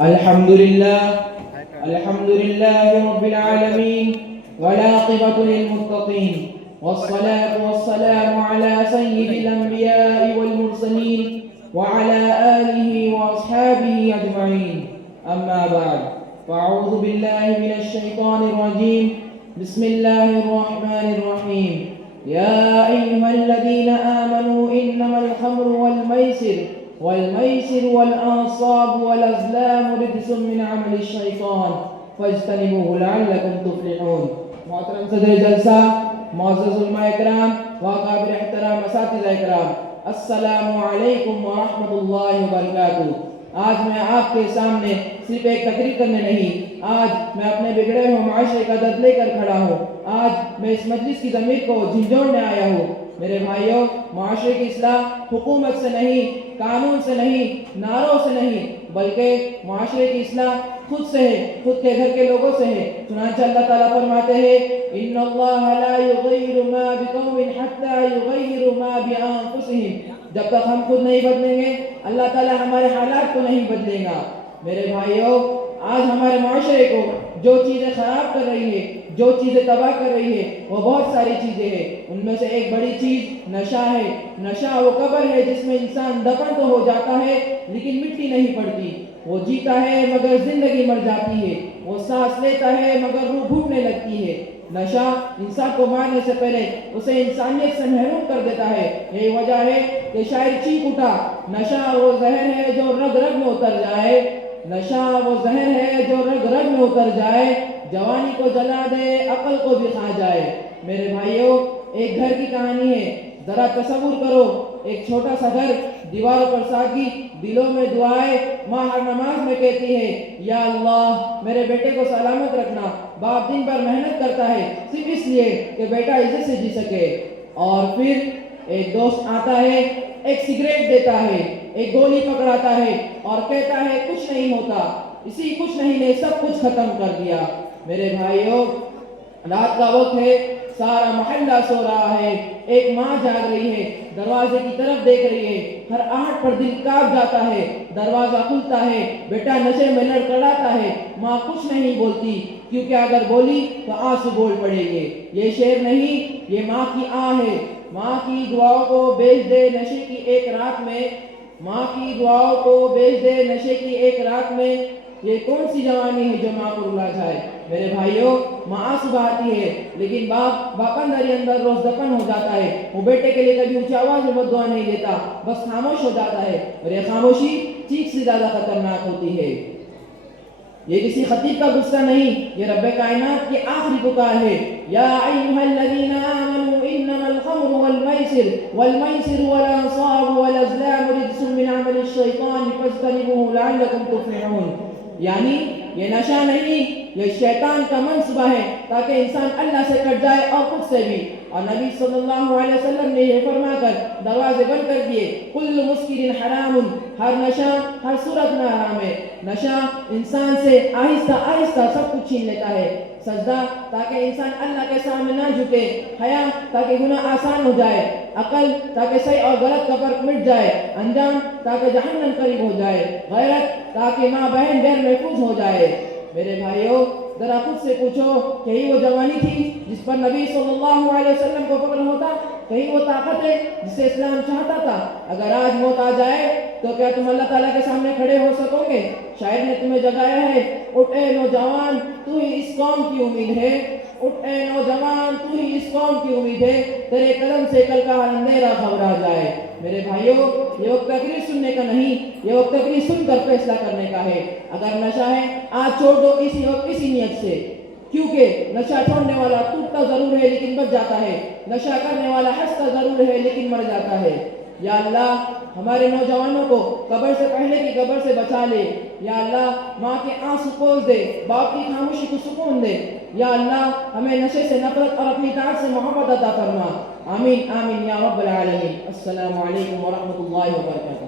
الحمد لله رب العالمين والعاقبة للمتقين والصلاة والسلام على سيد الأنبياء والمرسلين وعلى آله وأصحابه أجمعين. أما بعد، فأعوذ بالله من الشيطان الرجيم. بسم الله الرحمن الرحيم. يا أيها الذين آمنوا إنما الخمر والميسر والأنصاب والأزلام رجس من عمل الشيطان فاجتنبوه لعلكم تفلحون. محترم صدر جلسہ، معزز علماء اکرام، وقابل احترام اساتذہ اکرام، السلام علیکم ورحمۃ اللہ وبرکاتہ. آج میں آپ کے سامنے صرف ایک تقریر کرنے نہیں، آج میں اپنے بگڑے ہوئے معاشرے کا درد لے کر کھڑا ہوں. آج میں اس مجلس کی ضمیر کو جھنجھوڑنے آیا ہوں. میرے بھائیوں، معاشرے کی اصلاح حکومت سے نہیں، قانون سے نہیں، نعروں سے نہیں، بلکہ معاشرے کی اصلاح خود سے ہے، خود کے گھر کے لوگوں سے ہے. چنانچہ اللہ تعالیٰ فرماتے ہیں ان اللہ لا یغیر ما بقوم حتی یغیروا ما بانفسہم. جب تک ہم خود نہیں بدلیں گے، اللہ تعالیٰ ہمارے حالات کو نہیں بدلے گا. میرے بھائیوں، آج ہمارے معاشرے کو جو چیزیں خراب کر رہی ہے، جو چیزیں تباہ کر رہی ہے، وہ بہت ساری چیزیں ہیں. ان میں سے ایک بڑی چیز نشہ ہے. نشہ وہ قبر ہے جس میں انسان دفن تو ہو جاتا ہے لیکن مٹی نہیں پڑتی. وہ جیتا ہے مگر زندگی مر جاتی ہے. وہ سانس لیتا ہے مگر روح گھٹنے لگتی ہے. نشہ انسان کو مارنے سے پہلے اسے انسانیت سے محروم کر دیتا ہے. یہی وجہ ہے کہ شاعر چیخ اٹھا، نشہ وہ زہر ہے جو رگ رگ میں اتر جائے. نشہ وہ زہر ہے جو رگ رگ میں اتر جائے، جوانی کو جلا دے عقل کو بھی کھا جائے. میرے بھائیوں، ایک گھر کی کہانی ہے. ذرا تصور کرو، ایک چھوٹا سا گھر، دیواروں پر سادگی، دلوں میں دعائیں. ماں ہر نماز میں کہتی ہے یا اللہ میرے بیٹے کو سلامت رکھنا. باپ دن بھر محنت کرتا ہے صرف اس لیے کہ بیٹا عزت سے جی سکے. اور پھر ایک دوست آتا ہے، ایک سگریٹ دیتا ہے، ایک گولی پکڑاتا ہے اور کہتا ہے کچھ نہیں ہوتا. اسی کچھ نہیں نے سب کچھ ختم کر دیا. میرے بھائیوں، رات کا وقت ہے، سارا محلہ سو رہا ہے. ایک ماں جاگ رہی ہے، دروازے کی طرف دیکھ رہی ہے. ہر آہٹ پر دل کانپ جاتا ہے. دروازہ کھلتا ہے، بیٹا نشے میں لڑکھڑاتا ہے. ماں کچھ نہیں بولتی کیونکہ اگر بولی تو آنسو بول پڑیں گے. یہ شعر نہیں، یہ ماں کی آہ ہے. ماں کی دعاؤں کو بیچ دے نشے کی ایک رات میں. ماں کی دعاؤں کو بیچ دے نشے کی ایک رات میں. یہ کون سی جوانی ہے جو ماں کو رلا جائے. میرے بھائیوں، ماں آنسو بہاتی ہے لیکن باپ اندر اندر روز دفن ہو جاتا ہے. وہ بیٹے کے لیے کبھی اونچی آواز میں بد دعا نہیں دیتا، بس خاموش ہو جاتا ہے. اور یہ خاموشی چیخ سے زیادہ خطرناک ہوتی ہے. یہ کسی خطیب کا غصہ نہیں، یہ رب کائنات کی آخری پکار ہے. یا ایھا الذین آمنوا انما الخمر والمیسر والانصاب والازلام رجس من عمل الشیطان فاجتنبوه لعلکم تفلحون. یعنی یہ نشہ نہیں، یہ شیطان کا منصبہ ہے تاکہ انسان اللہ سے کٹ جائے اور خود سے بھی. اور نبی صلی اللہ علیہ وسلم نے یہ فرما کر دروازے بند کر دیے، کل مسکر حرام. ہر نشہ ہر صورت میں حرام ہے. نشہ انسان سے آہستہ آہستہ سب کچھ چھین لیتا ہے. سجدہ تاکہ انسان اللہ کے سامنے نہ جھکے، حیا تاکہ گناہ آسان ہو جائے، عقل تاکہ صحیح اور غلط کا فرق مٹ جائے، انجام تاکہ جہنم قریب ہو جائے، غیرت تاکہ ماں بہن غیر محفوظ ہو جائے. میرے بھائیوں، ذرا خود سے پوچھو، کہیں وہ جوانی تھی جس پر نبی صلی اللہ علیہ وسلم کو فخر ہوتا؟ کہیں وہ طاقت ہے جسے اسلام چاہتا تھا؟ اگر آج موت آ جائے تو کیا تم اللہ تعالیٰ کے سامنے کھڑے ہو سکو گے؟ شاعر نے تمہیں جگایا ہے، اٹھ اے نوجوان تو ہی اس قوم کی امید ہے. اٹھ اے نوجوان تو ہی اس قوم کی امید ہے. تیرے قدم سے کل کا اندھیرا گھبرا جائے. میرے بھائیوں، یہ وقت تقریر سننے کا نہیں، یہ وقت تقریر سن کر فیصلہ کرنے کا ہے. اگر نشہ ہے آج چھوڑ دو اسی وقت اسی نیت سے، کیونکہ نشہ چھوڑنے والا ٹوٹتا ضرور ہے لیکن بچ جاتا ہے. نشہ کرنے والا ہنستا ضرور ہے لیکن مر جاتا ہے. یا اللہ ہمارے نوجوانوں کو قبر سے پہلے کی قبر سے بچا لے. یا اللہ ماں کے آنسو پوچھ دے، باپ کی خاموشی کو سکون دے. یا اللہ ہمیں نشے سے نفرت اور اپنی اطاعت سے محبت عطا فرما. آمین آمین یا رب العالمین. السلام علیکم ورحمۃ اللہ وبرکاتہ.